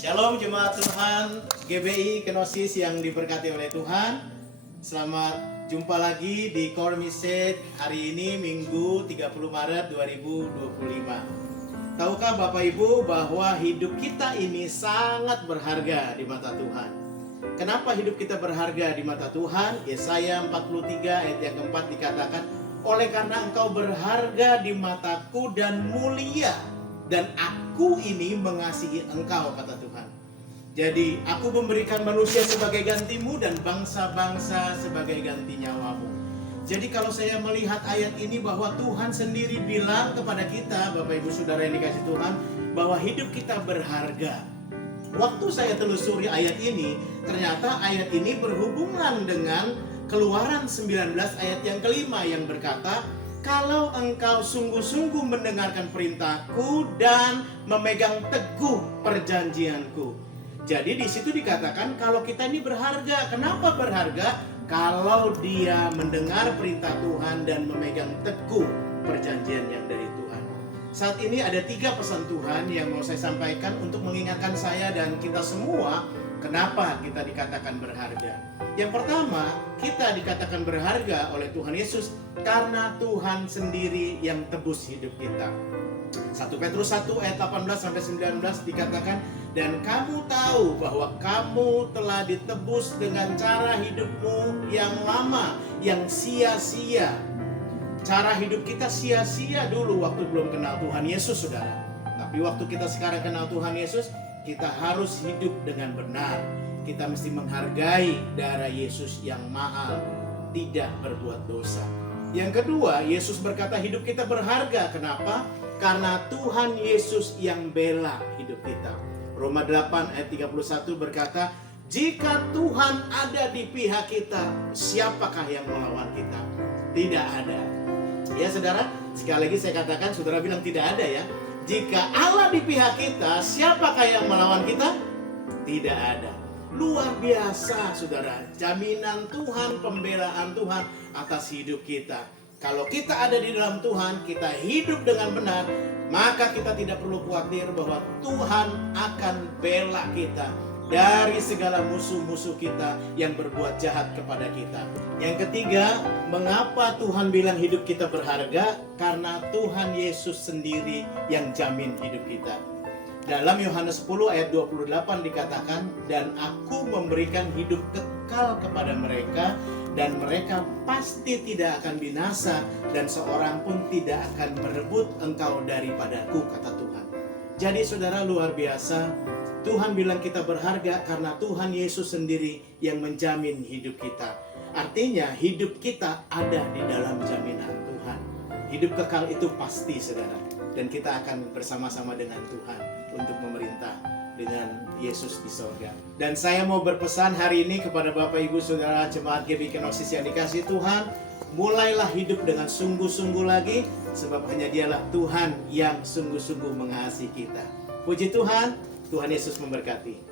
Shalom jemaat Tuhan GBI Kenosis yang diberkati oleh Tuhan. Selamat jumpa lagi di Core Message hari ini Minggu 30 Maret 2025. Tahukah Bapak Ibu bahwa hidup kita ini sangat berharga di mata Tuhan? Kenapa hidup kita berharga di mata Tuhan? Yesaya 43 ayat yang keempat dikatakan, oleh karena engkau berharga di mataku dan mulia, dan aku ini mengasihi engkau, kata Tuhan. Jadi aku memberikan manusia sebagai gantimu dan bangsa-bangsa sebagai ganti nyawamu. Jadi kalau saya melihat ayat ini bahwa Tuhan sendiri bilang kepada kita, Bapak Ibu Saudara yang dikasih Tuhan, bahwa hidup kita berharga. Waktu saya telusuri ayat ini, ternyata ayat ini berhubungan dengan Keluaran 19 ayat yang kelima yang berkata, kalau engkau sungguh-sungguh mendengarkan perintahku dan memegang teguh perjanjianku. Jadi di situ dikatakan kalau kita ini berharga. Kenapa berharga? Kalau dia mendengar perintah Tuhan dan memegang teguh perjanjian yang dari Tuhan. Saat ini ada 3 pesan Tuhan yang mau saya sampaikan untuk mengingatkan saya dan kita semua kenapa kita dikatakan berharga. Yang pertama, kita dikatakan berharga oleh Tuhan Yesus karena Tuhan sendiri yang tebus hidup kita. 1 Petrus 1 ayat 18-19 dikatakan, dan kamu tahu bahwa kamu telah ditebus dengan cara hidupmu yang lama, yang sia-sia. Cara hidup kita sia-sia dulu waktu belum kenal Tuhan Yesus, saudara. Tapi waktu kita sekarang kenal Tuhan Yesus, kita harus hidup dengan benar. Kita mesti menghargai darah Yesus yang mahal, tidak berbuat dosa. Yang kedua, Yesus berkata hidup kita berharga. Kenapa? Karena Tuhan Yesus yang bela hidup kita. Roma 8 ayat 31 berkata, jika Tuhan ada di pihak kita, siapakah yang melawan kita? Tidak ada. Ya saudara, sekali lagi saya katakan, saudara bilang tidak ada ya. Jika Allah di pihak kita, siapakah yang melawan kita? Tidak ada. Luar biasa saudara, jaminan Tuhan, pembelaan Tuhan atas hidup kita. Kalau kita ada di dalam Tuhan, kita hidup dengan benar, maka kita tidak perlu khawatir bahwa Tuhan akan bela kita dari segala musuh-musuh kita yang berbuat jahat kepada kita. Yang ketiga, mengapa Tuhan bilang hidup kita berharga? Karena Tuhan Yesus sendiri yang jamin hidup kita. Dalam Yohanes 10 ayat 28 dikatakan, dan aku memberikan hidup kekal kepada mereka, dan mereka pasti tidak akan binasa, dan seorang pun tidak akan merebut engkau daripadaku, kata Tuhan. Jadi saudara, luar biasa, Tuhan bilang kita berharga karena Tuhan Yesus sendiri yang menjamin hidup kita. Artinya hidup kita ada di dalam jaminan Tuhan. Hidup kekal itu pasti saudara, dan kita akan bersama-sama dengan Tuhan untuk memerintah dengan Yesus di sorga. Dan saya mau berpesan hari ini kepada Bapak Ibu Saudara jemaat GBI Kenosis yang dikasih Tuhan, mulailah hidup dengan sungguh-sungguh lagi, sebab hanya dialah Tuhan yang sungguh-sungguh mengasihi kita. Puji Tuhan, Tuhan Yesus memberkati.